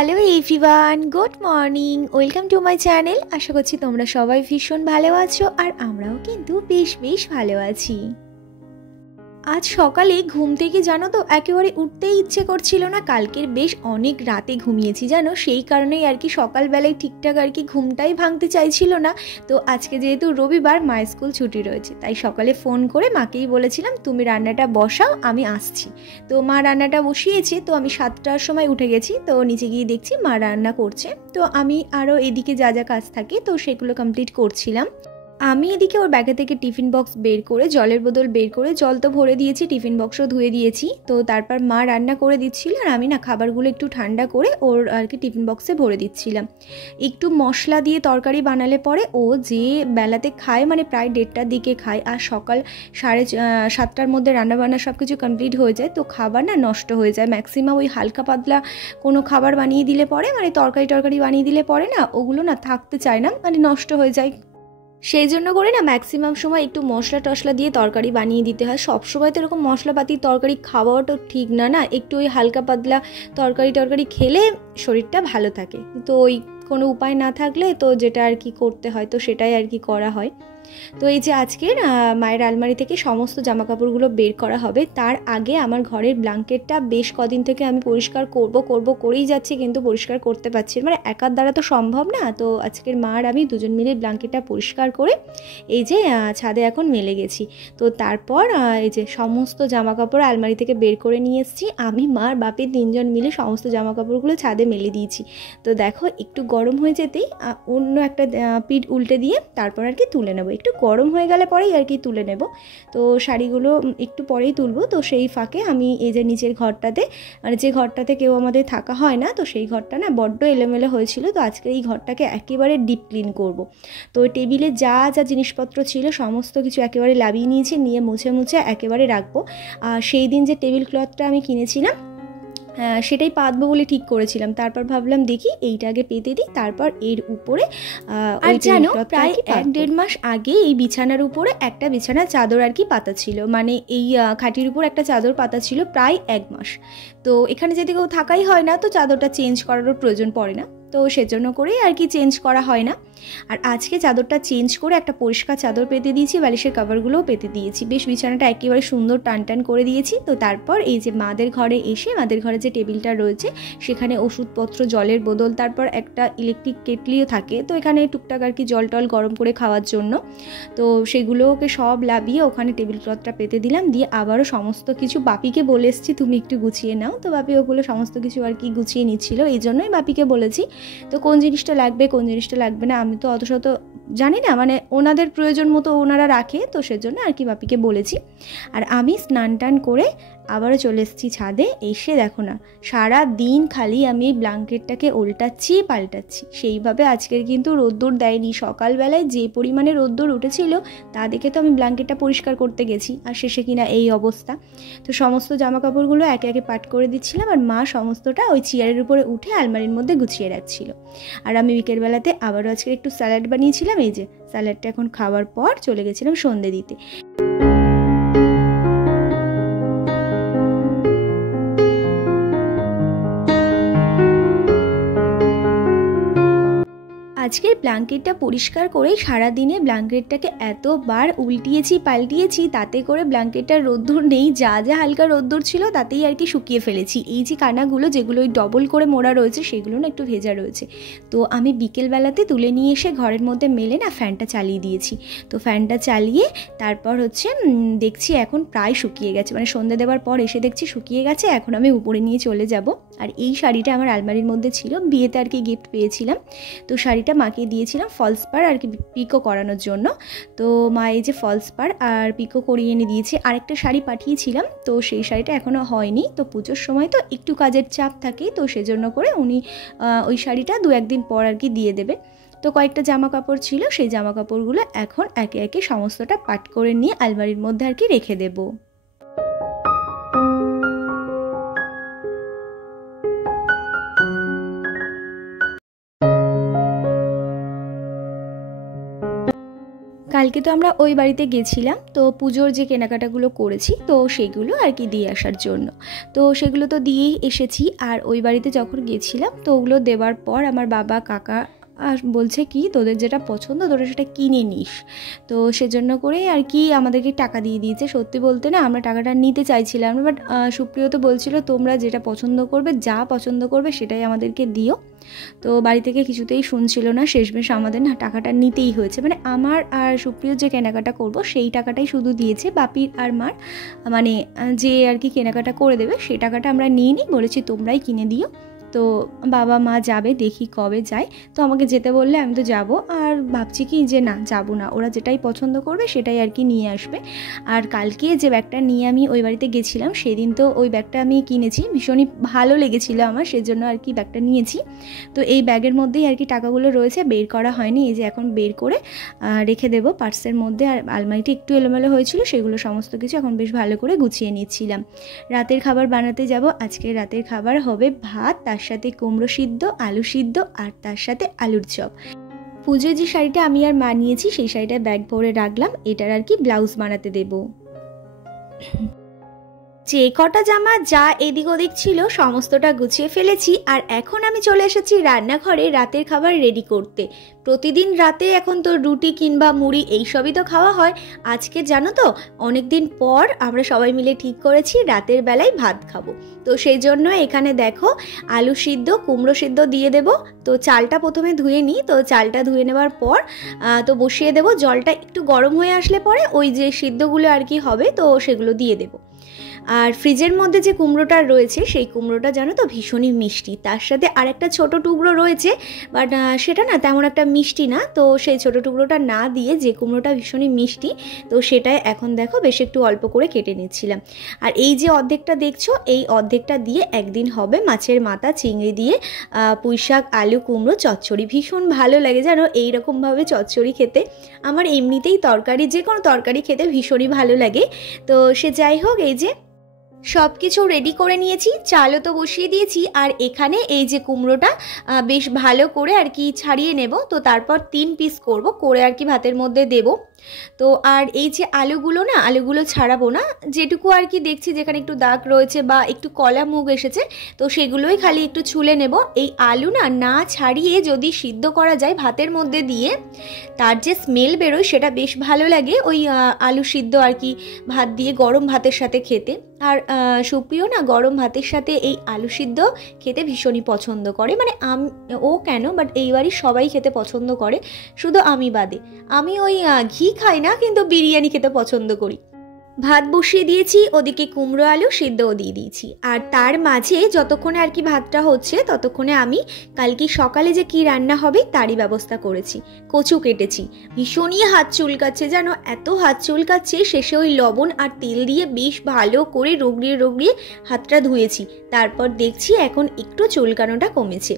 Hello everyone, good morning, welcome to my channel. আশা করছি তোমরা সবাই ভীষণ ভালো আছো আর আমরাও কিন্তু বেশ ভালো আছি। আজ সকালে ঘুম থেকে জানো তো একেবারে উঠতেই ইচ্ছে করছিল না। কালকের বেশ অনেক রাতে ঘুমিয়েছি জানো, সেই কারণেই আর কি সকালবেলায় ঠিকঠাক আর কি ঘুমটাই ভাঙতে চাইছিল না। তো আজকে যেহেতু রবিবার, মায়ের স্কুল ছুটি রয়েছে, তাই সকালে ফোন করে মাকেই বলেছিলাম তুমি রান্নাটা বসাও, আমি আসছি। তো মা রান্নাটা বসিয়েছে, তো আমি 7টার সময় উঠে গেছি। তো নিচে গিয়ে দেখছি মা রান্না করছে, তো আমি আরও এদিকে যা যা কাজ থাকে তো সেগুলো কমপ্লিট করছিলাম। আমি এদিকে ওর ব্যাগে থেকে টিফিন বক্স বের করে, জলের বোতল বের করে জল তো ভরে দিয়েছি, টিফিন বক্সও ধুয়ে দিয়েছি। তো তারপর মা রান্না করে দিচ্ছিল আর আমি না খাবারগুলো একটু ঠান্ডা করে ওর আর কি টিফিন বক্সে ভরে দিচ্ছিলাম। একটু মশলা দিয়ে তরকারি বানালে পরে ও যে বেলাতে খায়, মানে প্রায় 1:30টার দিকে খায়, আর সকাল 7:30টার মধ্যে রান্নাবান্না সব কিছু কমপ্লিট হয়ে যায়। তো খাবার না নষ্ট হয়ে যায় ম্যাক্সিমাম। ওই হালকা পাতলা কোনো খাবার বানিয়ে দিলে পরে, মানে তরকারি বানিয়ে দিলে পরে না ওগুলো না থাকতে চায় না, মানে নষ্ট হয়ে যায়। সেই জন্য করে না ম্যাক্সিমাম সময় একটু মশলা টশলা দিয়ে তরকারি বানিয়ে দিতে হয়। সবসময় তো এরকম মশলাপাতির তরকারি খাওয়াও তো ঠিক না, না একটু ওই হালকা পাতলা তরকারি খেলে শরীরটা ভালো থাকে। তো ওই কোনো উপায় না থাকলে তো যেটা আর কি করতে হয় তো সেটাই আর কি করা হয়। তো এই যে আজকের মায়ের আলমারি থেকে সমস্ত জামাকাপড়গুলো বের করা হবে, তার আগে আমার ঘরের ব্ল্যাঙ্কেটটা বেশ কদিন থেকে আমি পরিষ্কার করব করেই যাচ্ছি, কিন্তু পরিষ্কার করতে পারছি, মানে একার দ্বারা তো সম্ভব না। তো আজকের মা আর আমি দুজন মিলে ব্ল্যাঙ্কেটটা পরিষ্কার করে এই যে ছাদে এখন মেলে গেছি। তো তারপর এই যে সমস্ত জামাকাপড় আলমারি থেকে বের করে নিয়ে এসেছি। আমি, মা আর বাপি 3জন মিলে সমস্ত জামাকাপড়গুলো ছাদে মেলে দিয়েছি। তো দেখো একটু গরম হয়ে যেতেই অন্য একটা পিঠ উল্টে দিয়ে তারপর আর কি তুলে নেব। একটু গরম হয়ে গেলে পরেই আর কি তুলে নেব। তো শাড়িগুলো একটু পরেই তুলবো। তো সেই ফাঁকে আমি এই যে নিচের ঘরটাতে, মানে যে ঘরটাতে কেউ আমাদের থাকা হয় না, তো সেই ঘরটা না বড্ড এলোমেলো হয়েছিল। তো আজকে এই ঘরটাকে একেবারে ডিপ ক্লিন করব। তো টেবিলে যা যা জিনিসপত্র ছিল সমস্ত কিছু একেবারে লাবিয়ে নিয়েছি, নিয়ে মুছে একেবারে রাখবো। আর সেই দিন যে টেবিল ক্লথটা আমি কিনেছিলাম সেটাই পাতবো বলে ঠিক করেছিলাম। তারপর ভাবলাম দেখি এইটা আগে পেতে দিই, তারপর এর উপরে আর জানো প্রায় 1-1.5 মাস আগে এই বিছানার উপরে একটা বিছানার চাদর আর কি পাতা ছিল, মানে এই খাটির উপর একটা চাদর পাতা ছিল প্রায় 1 মাস। তো এখানে যদি কেউ থাকাই হয় না, তো চাদরটা চেঞ্জ করারও প্রয়োজন পড়ে না, তো সেজন্য করেই আর কি চেঞ্জ করা হয় না। আর আজকে চাদরটা চেঞ্জ করে একটা পরিষ্কার চাদর পেতে দিয়েছি, বালিশের কভারগুলোও পেতে দিয়েছি, বেশ বিছানাটা একেবারে সুন্দর টান করে দিয়েছি। তো তারপর এই যে মাদের ঘরে এসে, মাদের ঘরে যে টেবিলটা রয়েছে সেখানে ওষুধপত্র, জলের বোতল, তারপর একটা ইলেকট্রিক কেটলিও থাকে, তো এখানে টুকটাক আর কি জল টল গরম করে খাওয়ার জন্য। তো সেগুলোকে সব লাবিয়ে ওখানে টেবিল ক্লথটা পেতে দিলাম, দিয়ে আবারও সমস্ত কিছু বাপিকে বলে এসেছি তুমি একটু গুছিয়ে নাও। তো বাপি ওগুলো সমস্ত কিছু আর কি গুছিয়ে নিচ্ছিল, এই জন্যই বাপিকে বলেছি। তো কোন জিনিসটা লাগবে কোন জিনিসটা লাগবে না আমি তো অত শত জানি না, মানে ওনাদের প্রয়োজন মতো ওনারা রাখে, তো সেজন্য আর কি বাপিকে বলেছি। আর আমি স্নান টান করে আবারও চলে এসেছি ছাদে। এসে দেখো না সারা দিন খালি আমি এই ব্ল্যাঙ্কেটটাকে উল্টাচ্ছি পাল্টাচ্ছি, সেইভাবে আজকের কিন্তু রোদ্দুর দেয়নি। সকালবেলায় যে পরিমাণে রোদ্দুর উঠেছিল তা দেখে তো আমি ব্ল্যাঙ্কেটটা পরিষ্কার করতে গেছি, আর শেষে কিনা এই অবস্থা। তো সমস্ত জামা কাপড়গুলো একে একে পাট করে দিচ্ছিলাম, আর মা সমস্তটা ওই চেয়ারের উপরে উঠে আলমারির মধ্যে গুছিয়ে রাখছিল। আর আমি বিকেলবেলাতে আবারও আজকে একটু স্যালাড বানিয়েছিলাম, এই যে স্যালাডটা এখন খাওয়ার পর চলে গেছিলাম সন্ধে দিতে। আজকের ব্ল্যাঙ্কেটটা পরিষ্কার করে সারাদিনে ব্ল্যাঙ্কেটটাকে এতবার উল্টিয়েছি পাল্টিয়েছি, তাতে করে ব্ল্যাঙ্কেটটার রোদ্দুর নেই, যা যা হালকা রোদ্দুর ছিল তাতেই আর কি শুকিয়ে ফেলেছি। এই যে কানাগুলো যেগুলো ওই ডবল করে মোড়া রয়েছে সেগুলো না একটু ভেজা রয়েছে। তো আমি বিকেলবেলাতে তুলে নিয়ে এসে ঘরের মধ্যে মেলে না ফ্যানটা চালিয়ে দিয়েছি। তো ফ্যানটা চালিয়ে তারপর হচ্ছে দেখছি এখন প্রায় শুকিয়ে গেছে, মানে সন্ধ্যে দেওয়ার পর এসে দেখছি শুকিয়ে গেছে। এখন আমি উপরে নিয়ে চলে যাব। আর এই শাড়িটা আমার আলমারির মধ্যে ছিল, বিয়েতে আর কি গিফট পেয়েছিলাম। তো শাড়িটা মাকে দিয়েছিলাম ফলস পাড় আর কি পিকো করানোর জন্য। তো মা এই যে ফলস পাড় আর পিকো করিয়ে এনে দিয়েছে। আরেকটা শাড়ি পাঠিয়েছিলাম, তো সেই শাড়িটা এখনও হয়নি। তো পুজোর সময় তো একটু কাজের চাপ থাকে, তো সেজন্য করে উনি ওই শাড়িটা 2-1 দিন পর আর কি দিয়ে দেবে। তো কয়েকটা জামা কাপড় ছিল, সেই জামা কাপড়গুলো এখন একে একে সমস্তটা পাট করে নিয়ে আলমারির মধ্যে আর কি রেখে দেবো। কালকে তো আমরা ওই বাড়িতে গেছিলাম, তো পুজোর যে কেনাকাটাগুলো করেছি তো সেগুলো আর কি দিয়ে আসার জন্য। তো সেগুলো তো দিয়েই এসেছি। আর ওই বাড়িতে যখন গেছিলাম তো ওগুলো দেওয়ার পর আমার বাবা কাকা আর বলছে কি তোদের যেটা পছন্দ তোরা সেটা কিনে নিস। তো সেজন্য করেই আর কি আমাদেরকে টাকা দিয়ে দিয়েছে। সত্যি বলতে না আমরা টাকাটা নিতে চাইছিলাম, বাট সুপ্রিয় তো বলছিল তোমরা যেটা পছন্দ করবে, যা পছন্দ করবে সেটাই আমাদেরকে দিও। তো বাড়ি থেকে কিছুতেই শুনছিল না, শেষমেশ আমাদের না টাকাটা নিতেই হয়েছে। মানে আমার আর সুপ্রিয় যে কেনাকাটা করব সেই টাকাটাই শুধু দিয়েছে, বাপির আর মার মানে যে আর কি কেনাকাটা করে দেবে সেই টাকাটা আমরা নিয়ে নিই, বলেছি তোমরাই কিনে দিও। তো বাবা মা যাবে, দেখি কবে যায়। তো আমাকে যেতে বললে আমি তো যাব, আর ভাবছি কি যে না যাব না, ওরা যেটাই পছন্দ করবে সেটাই আর কি নিয়ে আসবে। আর কালকে যে ব্যাগটা নিয়ে আমি ওই বাড়িতে গেছিলাম সেদিন তো ওই ব্যাগটা আমি কিনেছি, ভীষণই ভালো লেগেছিলো আমার, সেজন্য আর কি ব্যাগটা নিয়েছি। তো এই ব্যাগের মধ্যেই আর কি টাকাগুলো রয়েছে, বের করা হয়নি, এই যে এখন বের করে রেখে দেবো পার্সের মধ্যে। আর আলমারিটি একটু এলোমেলো হয়েছিল, সেগুলো সমস্ত কিছু এখন বেশ ভালো করে গুছিয়ে নিচ্ছিলাম। রাতের খাবার বানাতে যাব। আজকে রাতের খাবার হবে ভাত, তার সাথে কুমড়ো সিদ্ধ, আলু সিদ্ধ, আর তার সাথে আলুর চপ। পুজোয় যে শাড়িটা আমি আর মা নিয়েছি সেই শাড়িটা ব্যাগ ভরে রাখলাম, এটার আর কি ব্লাউজ বানাতে দেবো। যে কটা জামা যা এদিক ওদিক ছিল সমস্তটা গুছিয়ে ফেলেছি। আর এখন আমি চলে এসেছি রান্নাঘরে রাতের খাবার রেডি করতে। প্রতিদিন রাতে এখন তো রুটি কিংবা মুড়ি এইসবই তো খাওয়া হয়। আজকে জানো তো অনেক দিন পর আমরা সবাই মিলে ঠিক করেছি রাতের বেলায় ভাত খাবো। তো সেই জন্য এখানে দেখো আলু সিদ্ধ, কুমড়ো সিদ্ধ দিয়ে দেব। তো চালটা প্রথমে ধুয়ে নিই, তো চালটা ধুয়ে নেওয়ার পর তো বসিয়ে দেব। জলটা একটু গরম হয়ে আসলে পরে ওই যে সিদ্ধগুলো আর কি হবে তো সেগুলো দিয়ে দেবো। আর ফ্রিজের মধ্যে যে কুমড়োটা রয়েছে সেই কুমড়োটা জানো তো ভীষণই মিষ্টি, তার সাথে আরেকটা ছোট টুকরো রয়েছে, বাট সেটা না তেমন একটা মিষ্টি না। তো সেই ছোট টুকরোটা না দিয়ে যে কুমড়োটা ভীষণই মিষ্টি, তো সেটাই এখন দেখো বেশ একটু অল্প করে কেটে নিচ্ছিলাম। আর এই যে অর্ধেকটা দেখছো এই অর্ধেকটা দিয়ে একদিন হবে মাছের মাথা চিংড়ি দিয়ে পুঁইশাক আলু কুমড়ো চচ্চড়ি। ভীষণ ভালো লাগে জানো এইরকমভাবে চচ্চড়ি খেতে। আমার এমনিতেই তরকারি যে কোনো তরকারি খেতে ভীষণই ভালো লাগে। তো সে যাই হোক, এই যে সব কিছু রেডি করে নিয়েছি, চালও তো বসিয়ে দিয়েছি। আর এখানে এই যে কুমড়োটা বেশ ভালো করে আর কি ছাড়িয়ে নেব। তো তারপর 3 পিস করব, করে আর কি ভাতের মধ্যে দেব। তো আর এই যে আলুগুলো না, আলুগুলো ছাড়াবো না, যেটুকু আর কি দেখছি যেখানে একটু দাগ রয়েছে বা একটু কলা মুখ এসেছে তো সেগুলোই খালি একটু ছুলে নেব। এই আলু না না ছাড়িয়ে যদি সিদ্ধ করা যায় ভাতের মধ্যে দিয়ে, তার যে স্মেল বেরোয় সেটা বেশ ভালো লাগে ওই আলু সিদ্ধ আর কি ভাত দিয়ে গরম ভাতের সাথে খেতে। আর সুপ্রিয় না গরম ভাতের সাথে এই আলু সিদ্ধ খেতে ভীষণই পছন্দ করে, মানে ও কেন বাট এই বাড়ির সবাই খেতে পছন্দ করে, শুধু আমি বাদে। আমি ওই ঘি খাই না, কিন্তু বিরিয়ানি খেতে পছন্দ করি। ভাত বসিয়ে দিয়েছি, ওদিকে কুমড়ো আলু সিদ্ধও দিয়ে দিয়েছি। আর তার মাঝে যতক্ষণে আর কি ভাতটা হচ্ছে ততক্ষণে আমি কালকে সকালে যে কি রান্না হবে তারই ব্যবস্থা করেছি। কচু কেটেছি, ভীষণই হাত চুলকাচ্ছে জানো, এত হাত চুলকাচ্ছে, শেষে ওই লবণ আর তেল দিয়ে বেশ ভালো করে রগড়িয়ে রগড়িয়ে হাতটা ধুয়েছি। তারপর দেখছি এখন একটু চুলকানোটা কমেছে।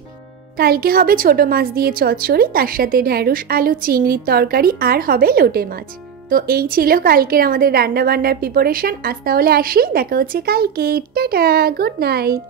কালকে হবে ছোট মাছ দিয়ে চচ্চড়ি, তার সাথে ঢ্যাঁড়স আলু চিংড়ির তরকারি, আর হবে লোটে মাছ। তো এই ছিল কালকের আমাদের রান্না বান্নার প্রিপারেশন। আজ তাহলে আসি, দেখা হচ্ছে কালকে। Tata, good night.